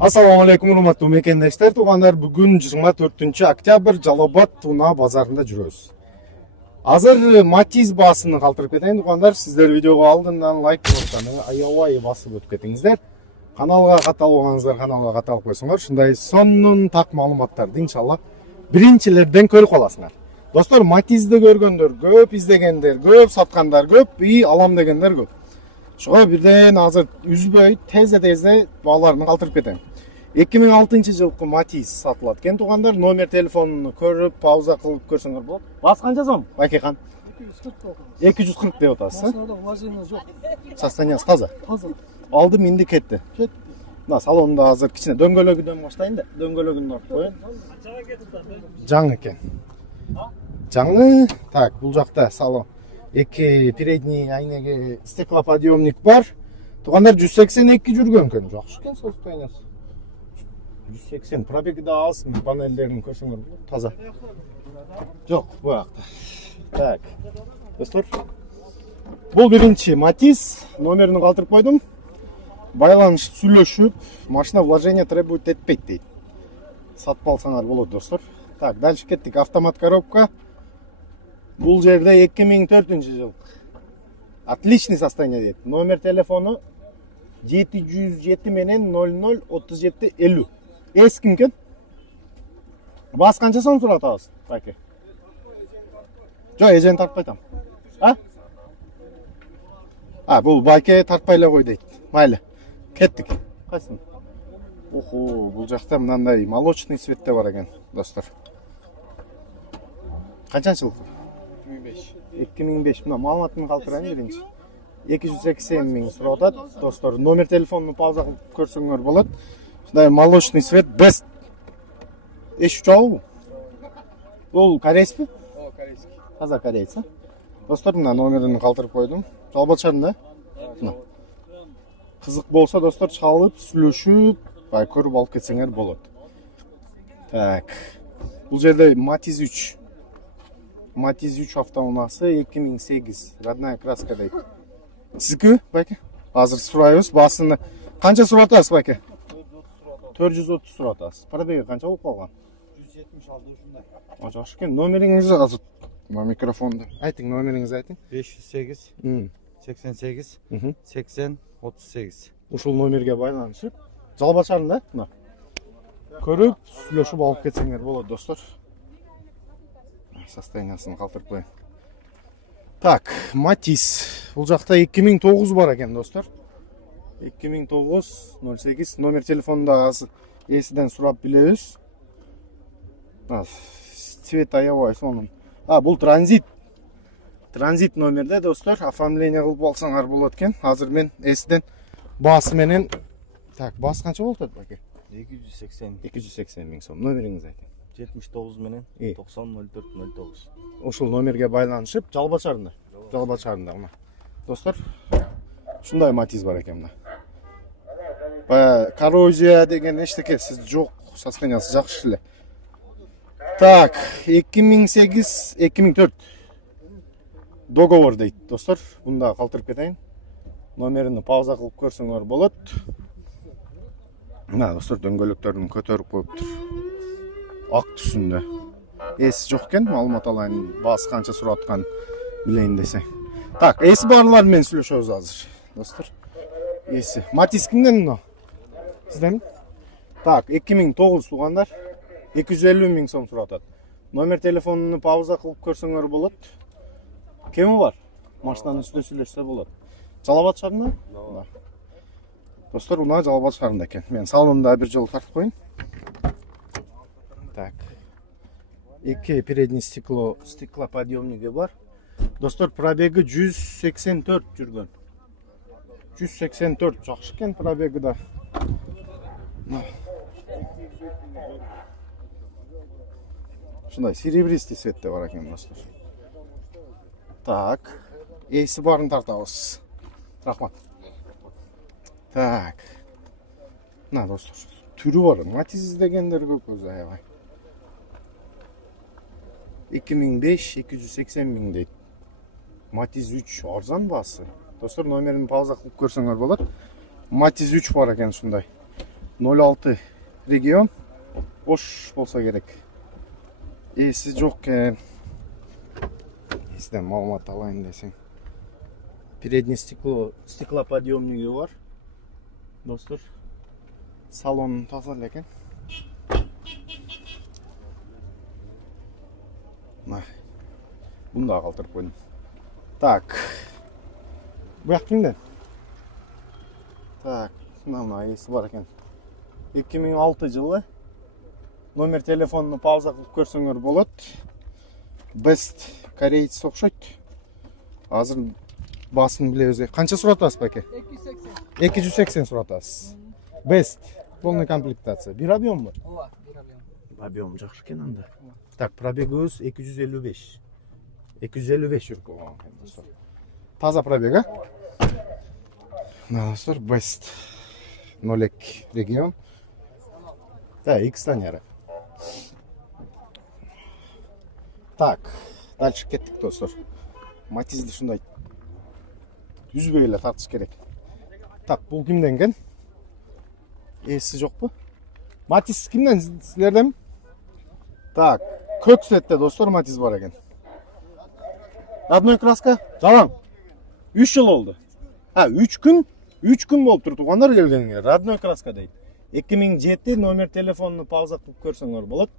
Assalamu alaikum урматтуу мекендештер, туугандар. Бүгүн 24 октябрь Жалал Абад Туна базарында жүрөбүз. Азыр Матиз баасын калтырып кетейин, туугандар. Сиздер видеого алдындан лайк кнопканы аябай басып өтүп кетиңиздер. Каналга катталбагансыздар каналга катталып койсоңор, ушундай сонун так маалыматтарды иншалла биринчилерден көрүп каласыңар. Достор, Матизди көргөндөр көп, издегендер көп, саткандар көп, и алам дегендер көп. Шуга бирден азыр үзбөй тез-тезде бааларын калтырып кетем. 2006 жылкы Матиз сатылат экен, туугандар. Номер телефонун көрүп, пауза кылып көрсөңөр болот. Басы канча сом, Байкехан? 240 деп атасыз. Машинада вложение жок. Состояниясы таза. Таза. Алды минди кетти. Кетти. Мына салонда азыр кичине дөңгөлөгүдөн баштайын да, дөңгөлөгүн алып коеюн. Жаңы экен. Жаңы. Так, бул жакта салон. Эки передний айнеге стеклоподъемник бар. Туугандар 182 жүргөн экен. Жакшы экен состояниясы. 180. Пробеги да аз, панелдерин көрсөңөр болот. Таза. Жок, бу жакта. Так. Достор, бул биринчи Матиз. Номерин калтырып койдум. Байланышып, сүйлөшүп, машина вложение требует этпейт дейт. Сатып алсаңар болот, достор. Так, дальше кеттик. Автомат коробка. Бул жерде 2004 жыл. Отличный состояние дейт. Номер телефону 707 менен 00 37 50. Эским кен? Бас канча сом суратабыз, Байке? Жок, эжени тартпай атам. Бул Байке тартпай эле кой дейт. Майлы. Кеттик. Кайсын? Охо, бул жакта мындай молочный цветте бар экен, достор. Канчанчы жылкы? 2005. Мына маалыматын калтырайын биринчи. 280 миң сурап атат, достор. Номер телефонун пауза кылып көрсөңөр болот. Ушундай молочный цвет best. Эш чоу. Бул корейспи? О, корейский. Таза корейец, а? Достор, мына номерин калтырып койдум. Жалал шаарында. Кызык болсо, достор, чалып, сүйлөшүп, көрүп алып кетсеңер болот. Так. Бул жерде Матиз 3. Матиз 3 автоунаасы 2008. Родная краска дейт. Сиздики, Байке? Азыр сурайбыз. Басыны канча сурап атасыз, Байке? 430 сурап атасыз. Пробеги канча болуп калган? 170 алды ушундай. Жакшы экен. Номериңизди азыр микрофонду. Айтың, номериңизди айтың. 508 88 80 38. Ушул номерге байланышып, Жалал Абад шаарында, мына. Көрүп, сүйлөшүп алып кетсеңер болот, достор. Состояниясын калтырып коеюн. Так, Матиз. Бул жакта 2009 бар экен, достор. 2009 08 номер телефонунда азыр эсиден сурап билебиз. Цвет аябай сонун. Бул транзит. Транзит номерде, достор, оформление кылып алсаңар болот экен. Азыр мен эсиден баасы менен. Так, баасы канча болуп атат, Байке? 280 миң сом. Номериңизди айтың. 79 менен 90 04 09. Ушул номерге байланышып, Жалал Абад шаарында. Жалал Абад шаарында мына. Достор, ушундай Матиз бар экен мына. Коррозия деген эчтекеси жок, состояниясы жакшы эле. Так, 2008 2004 договор дейт, достор. Бунда калтырып кетейин. Номерини пауза кылып көрсөңөр болот. Мына, достор, дөңгөлөктөрүн көтөрүп коюптур. Ак түсүндө. Эси жок экен, маалымат алайын, баасы канча сурап аткан билейин десең. Так, эси барлар менен сүйлөшөбүз азыр, достор. Эси. Матиз кимден мына? Сизден? Так, 2009 туугандар. 250 миң сом сурап атат. Номер телефонуну пауза кылып көрсөңөр болот. Кеми бар? Машинанын үстүндө сүйлөшсө болот. Жалал Абад шаарында? Достор, мына Жалал Абад шаарында экен. Мен салонда бир жолу тартып коеюн. Так. Эки передний стеклоподъемниги бар. Достор, пробеги 184 жүргөн. 184 жакшы экен пробеги да. Ушундай серебристый цветте бар экен, достор. Так. Эси барын тартабыз. Рахмат. Так. Мына, достор, түрү бар. Матиз издегендер көп өзү аябай. 2005 280 миң дейт. Матиз 3 арзан баасы. Достор, номерин пауза кылып көрсөңөр болот. Матиз 3 бар экен ушундай. 06 регион. Ош болса керек. Эси жок экен. Эсиден маалымат алайын десең. Передний стеклоподъемниги бар. Достор. Салон таза экен. Bunu da kaldırıp koydum. Так. Buyak kimden? Так. Mına esi var eкен. 2006 жылы. Номер телефонunu пауза кылып көрсөңөр болот. Best корейец окшойт. Азыр басын билебиз. Канча суратасыз баке? 280. 280 суратасыз. Best. Полный комплектация. Bir объем mu? Ооба, bir объем. Объем жакшы экен анда. Так, пробегибиз 255. 255 жүрүп болгон экен достор. Таза пробег, а? Достор, Best 02 регион. Да, X-тан яры. Так, дальше кеттик достор. Матизди шундай үзбөй эле тартыш керек. Так, бул кимден экен? Эси жокпу? Матиз кимден, силерден? Так, көк сетте достор Матиз бар экен. Родной краска? Жалаң. 3 жыл oldu. 3 күн болуп тур туугандар келгениңер. Родной краска дейт. 2007 номер телефонunu пауза кылып көрсөңөр болот.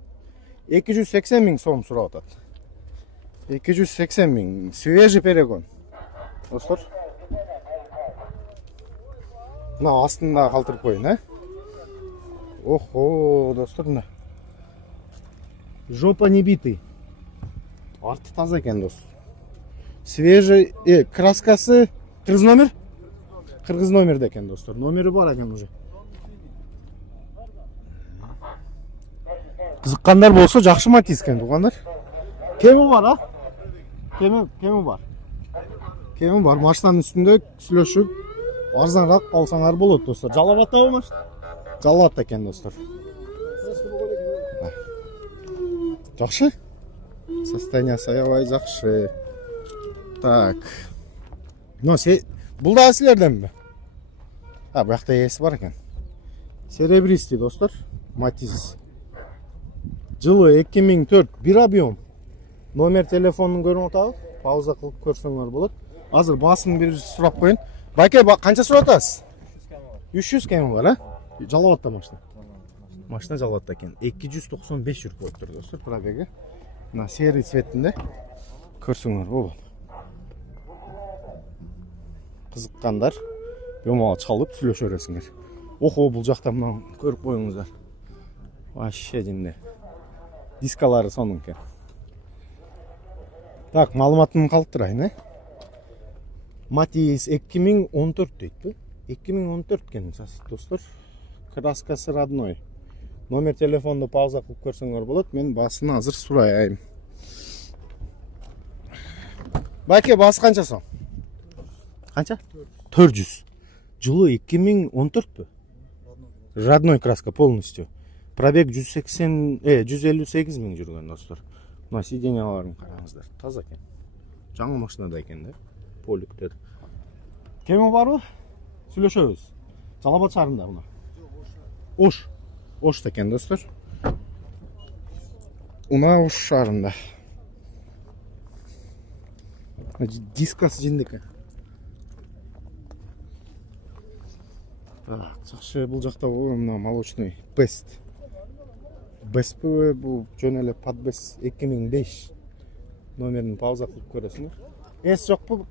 280 000 сом сурап атат. 280 000. Свежий перегон. Достор. Мына астында калтырып коюн, а? Охо, достор, мына. Жопа не битый. Арты таза экен, достор. Свежий, краскасы кыргыз номер? Кыргыз номерде экен, достор. Номери бар экен уже. Кызыккандар болсо жакшы Матиз экен, туугандар. Кеми бар, а? Кеми бар. Кеми бар. Машинанын үстүндө сүйлөшүп, арзаныраак алсаңар болот, достор. Жалап атабы машина? Жалап ата экен, достор. Жакшы? Состояниясы аябай жакшы. Так. Но бул да силерденби? Буякта эси бар экен. Серебристый, достор. Матиз. Жылы 2004, bir объем. Номер телефонун көрүп атабы? Пауза кылып көрсөңөр болот. Азыр басын бир сурап коюн. Байке, канча суратасыз? 300 кеми бар, а? Жалап атта машина. Машина жалап атта экен. 295 жүрүп коюптур, достор, пробеги. Мына серый цветинде көрсөңөр болот. Кызыккандар бемал чалып сүйлөшө бересиңер. Охо, бул жакта мына көрүп коюңуздар. Вообще жинде. Дискалары сонун экен. Так, маалыматымды калтырайын, Матиз 2014 дейт. 2014 экен, достор. Краскасы родной. Номер телефонду пауза кылып көрсөңөр болот. Мен басын азыр сурайым. Байке, басы канча сом? Канча? 400. Жылы 2014-пү? Родной краска полностью. Пробег 158 000 жүргөн, достор. Мына сиденьяларын караңыздар. Таза экен. Жаңы машинада экен да. Поликтер. Кеми барбы? Сүйлөшөбүз. Жалабат шаарында мына. Ош экен, достор. Уна Ош шаарында. Дискасы жинде экен. Так, жакшы, бул жакта мына молочный Best. Best бул жөн эле под Best 2005. Номерин пауза кылып көрөсүңөр. Эс жокпу?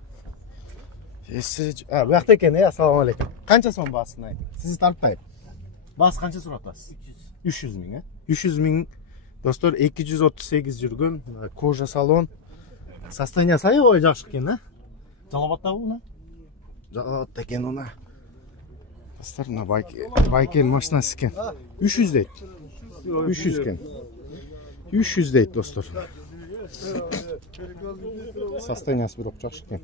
Эси, буякта экен, ассаламу алейкум. Канча сом басын айтың? Сиз тартпайм. Бас канча суратасыз? 300 000, 300 000, достор, 238 жүргөн, кожа салон. Состояниясы аябай жакшы экен, Жалап атабы буну? Жалап атта экен уна. Достор, мына байкел машинасы экен. 300 дейт. 300 экен. 300 дейт, достор. Состояниясы бирок жакшы экен.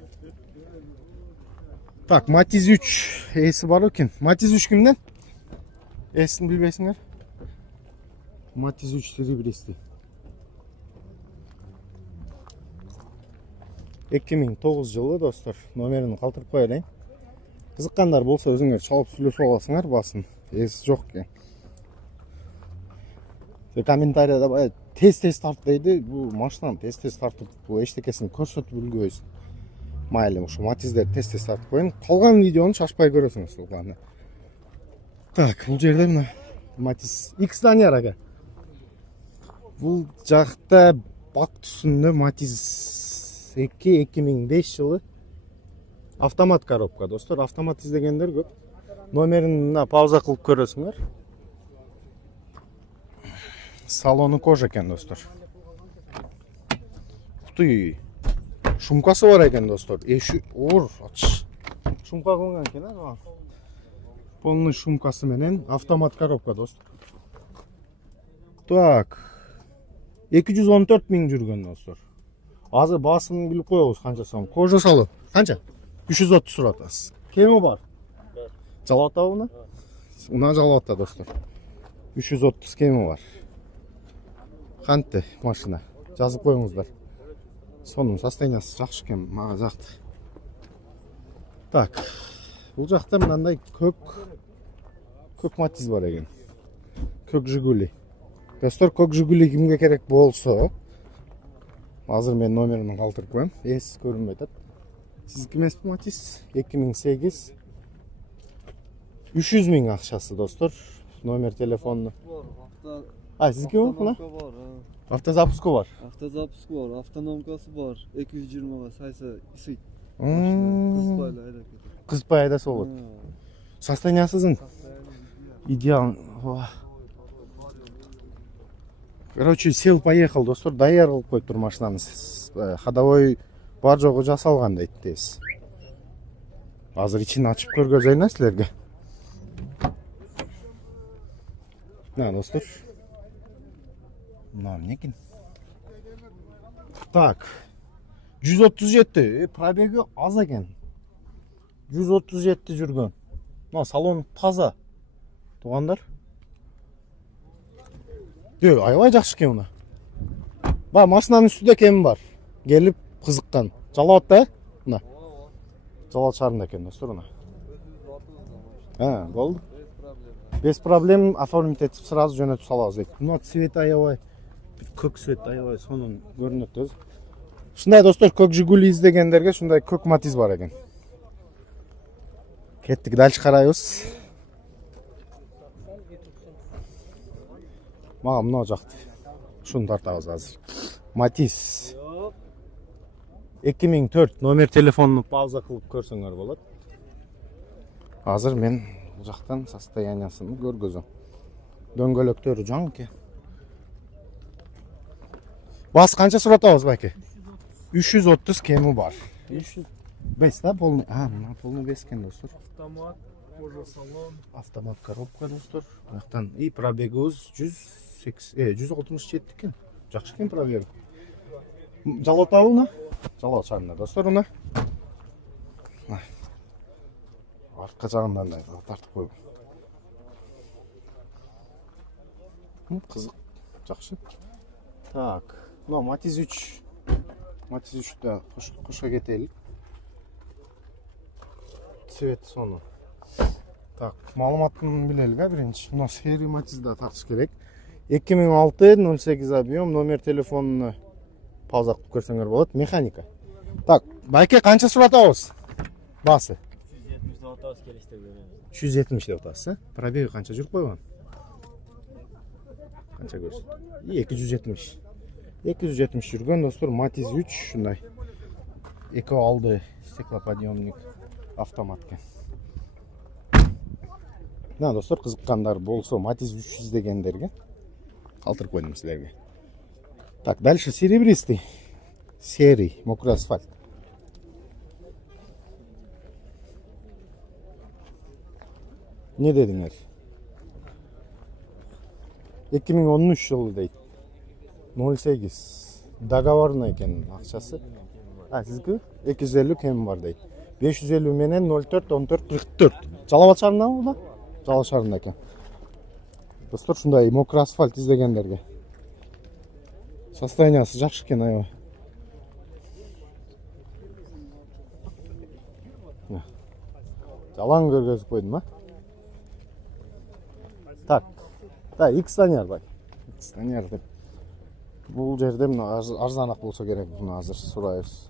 Так, Матиз 3 эси бар экен. Матиз 3 кимден? Эсин билбейсиңер? Матиз 3 серебристый. 2009 жылы, достор. Номерин калтырып коелейин. Кызыккандар болсо өзүңөр чалып сүйлөшүп аласыңар басын. эси жок экен. Комментарийда баягы тез тарт дейди. Бул машинаны тез тартып, бул эчтекесин көрсөтүп үлгүбөйсүн. Майли ушу Матиздерди тез тартып коюн. Калган видеону шашпай көрөсүңүз улганы. Так, бул жерде мына Матиз X Данияр ага. Бул жакта бак түсүндө Матиз 2 2005 жылы автомат коробка, достор. Автомат издегендер көп. Номерин мына пауза кылып көрөсүңөр. Салону кожа экен, достор. Куты шумкасы бар экен, достор. Ор, шумка кылган экен, а? Полный шумкасы менен автомат коробка, достор. Так. 214 миң жүргөн, достор. Азыр басымын билип коебуз канча сом. Кожа салып. Канча? 330 сурат. Кеми бар? Жалап атабы уна? Уна жалап ата, достор. 330 кеми бар. Кантты машина. Жазып коюңуздар. Сонун состояниясы жакшы экен, мага жакты. Так. Бул жакта мындай көк Матиз бар экен. Көк Жигули. Достор, көк Жигули кимге керек болсо, азыр мен номерин калтырып коем. Эс көрүнбөй атат. Сиздики эмеспи Матиз? 2008. 300 миң акчасы, достор. Номер телефону. Сиздики мына? Автозапуску бар. Автозапуску бар, автономкасы бар. 220 сайса исит. Кызбай айдаса болот. Состояниясызын? Идеал. Короче, сел поехал, достор. Даяр кылып коюптур машинаны. Ходовой бар жогу жасалган дейт тез. Азыр ичин ачып көргөзөйүн силерге. На, достор. На, некен? Так. 137. Пробеги аз экен. 137 жүргөн. Мына салон таза. Тугандар. Аябай жакшы экен мына. Ба, машинанын үстүндө кем бар. Келип кызыккан. Жалап атты, мына. Жалал шаарында экен, достор, мына. Болду. Без проблем оформить этип сразу жөнөтүп салабыз дейт. Мына цвет аябай, көк цвет аябай сонун көрүнөт өзү. Ушундай, достор, көк Жигули издегендерге ушундай көк Матиз бар экен. Кеттик, дальше карайбыз. Мага мына жакты. Ушуну тартабыз азыр. Матиз 2004 номер телефонуну пауза кылып көрсөңөр болот. Азыр мен бул жактан состояниясын көргөзөм. Дөңгөлөктөрү жаңы экен. Бас канча суратабыз байке? 330 кеми бар. 305 да полный. Мына полный 5 экен, достор. Автомат, кожа салон. Автомат коробка, достор. Бактан и пробегибиз 167 экен. Жакшы экен пробег. Жалап атабы мына? Жалал шаарында, достор, мына. Артка жагынан да тартып койгон. Кызык, жакшы. Так, мына Матиз 3. Матиз 3 кошо кетелик. Цвет сону. Так, маалыматын билелик, биринчи. Мына серия Матизда тартыш керек. 2006 08 объем, номер телефонуна пауза кылып көрсөңөр болот. Механика. Так, байке канча суратабыз? Басы 170 деп атабыз, келиштер көрөбүз. 170 деп атасыз, пробеги канча жүрүп койгон? Канча көрсөт? 270. 270 жүргөн, достор, Матиз 3 ушундай. Эко алды стеклоподъемник автомат экен. Мына, достор, кызыккандар болсо, Матиз 3 издегендерге калтырып койдум силерге. Так, дальше серебристый. Серый, мокрый асфальт. Не дедиңер? 2013 жылы дейт. 08. Договорный экен акчасы. Сизги 250 кем бар дейт. 550 менен 04 14 44. Жалал шаарындабы бул? Жалал шаарында экен. Достор, ушундай мокрый асфальт издегендерге. Состояниясы жакшы экен, аябай. Жалаң көргөзүп койдум, Так. Да, X-Daniar бай. X-Daniar деп. Бул жерде мына арзаныраак болсо керек, буну азыр сурайбыз.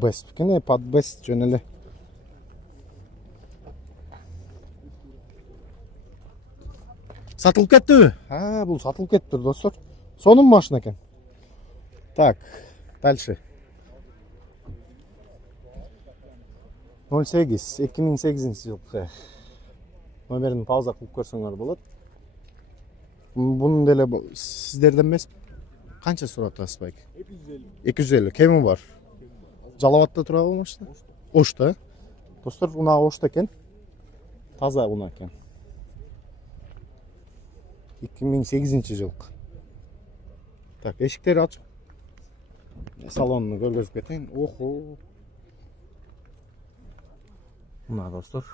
Best кене под best жөн эле. Сатылып кеттиби? Бул сатылып кеттир, достор. Сонун машина экен. Так, дальше. 08 2008 жылкы. Номерин пауза кылып көрсөңөр болот. Бунун деле сиздерден эмес. Канча сурап атасыз байке? 250. Кеми бар? Жалаватта турабы машина? Ошто. Достор, уна ошто экен. Таза уна экен. 2008 жылкы. Так, эшиктери ачык. Салонunu көргөзүп кетейин. Охо. Мына достор.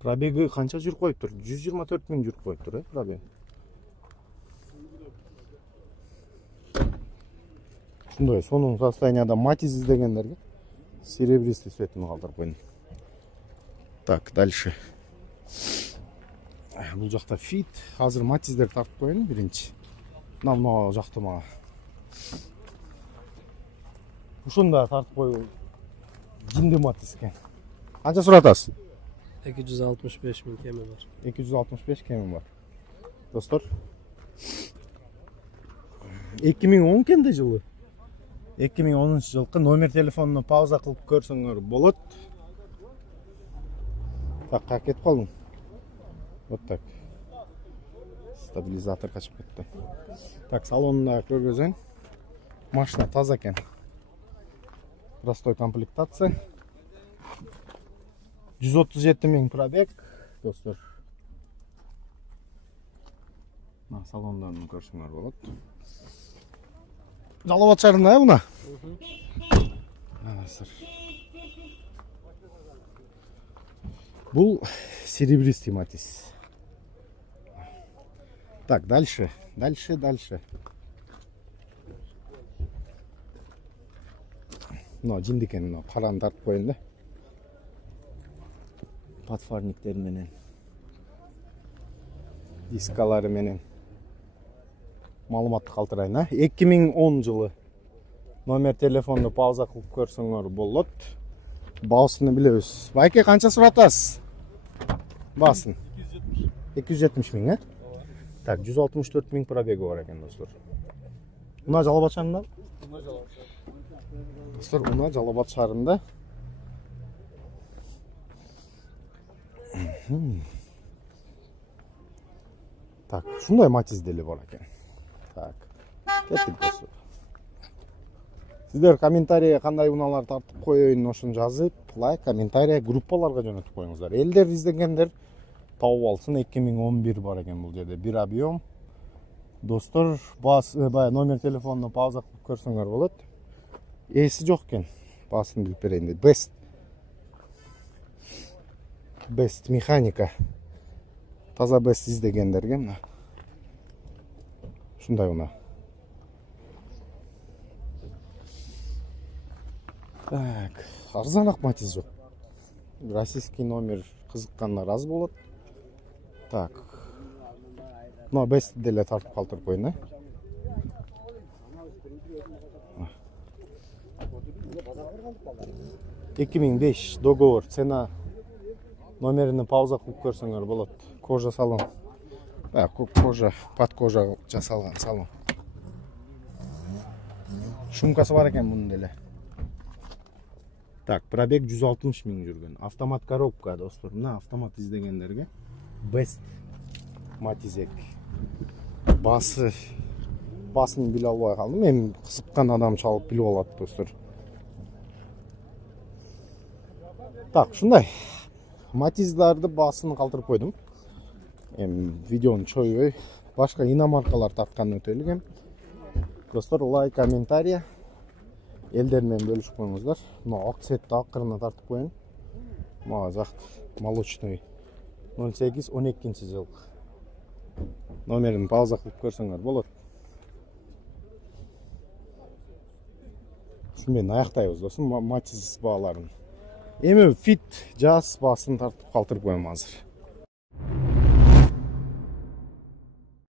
Пробеги канча жүрүп коюптур? 124 000 жүрүп коюптур, пробег. Шундай, сонун состоянияда Матиз издегендерге серебристый цветин калтырып койдум. Так, дальше. Бул жакта Fit, азыр Матиздер тартып коеюн биринчи. Мына жакта мага. Ушунда тартып коюу жинди Матиз экен. Канча сурап атасыз? 265 000 кеми бар. 265 кеми бар. Достор. 2010 кенде жылы. 2010 жылкы номер телефонуна пауза кылып көрсөңөр болот. Так, кетип калдым. Вот так. Стабилизатор качып кетти. Так, салонунда көргөзөйүн. Машина таза экен. Простой комплектация. 137 000 пробег, достор. Мына салондарын көрсөңөр болот. Жалават шаарында буна. Бул серебристый Матиз. Так, дальше. Но жинди экен, но караны тартып коеюн да. Подфарниктери менен, дискалары менен маалыматты калтырайын, 2010 жылы. Номер телефонду пауза кылып көрсөңөр болот. Баасын билебиз. Байке, канча сурап атасыз? Баасын 270 000, Так, 164 000 пробеги бар экен, достор. Уна Жалал-Абад шаарында? Достор, уна Жалал-Абад шаарында. Так, шундай Матиз деле бар экен. Так, кеттик, достор. Сиздер комментарийге кандай унаалар тартып коеюн, ошону жазып, лайк, комментарий, группаларга жөнөтүп коюңуздар. Элдер издегендер тауып алсын. 2011 бар экен бул жерде. Бир объем. Достор, номер телефонуна пауза кылып көрсөңөр болот. Эси жок экен. Баасын билип берейин деп. Best механика. Таза Best издегендерге мына. Шундай уна. Так, арзаныраак Матиз жок. Российский номер кызыккандар аз болот. Так. Но Best деле тартып калтырып коеюн, 2005 договор, цена номерини пауза кылып көрсөңөр болот. Кожа салон. Кожа, под кожа жасалган салон. Шумкасы бар экен мунун деле. Так, пробег 160 000 жүргөн. Автомат коробка, достор. Мына автомат издегендерге Best Матизек. Басын биле албай калдым. Эми кызыккан адам чалып билип алат, достор. Так, шундай. Матиздарды басын калтырып койдум. Эми видеону чойбой, башка иномаркалар тарткан өтө элек. Достор, лайк, комментарий. Элдер менен бөлүшүп коюңуздар. Мына ак цветти акырына тартып коеюн. Мага жакты. Молочный 08-12 жыл. Номерин пауза кылып көрсөңөр болот. Шуну менен аяктайбыз, достор, Матиз бааларын. Эми Fit жаз баасын тартып калтырып коем азыр.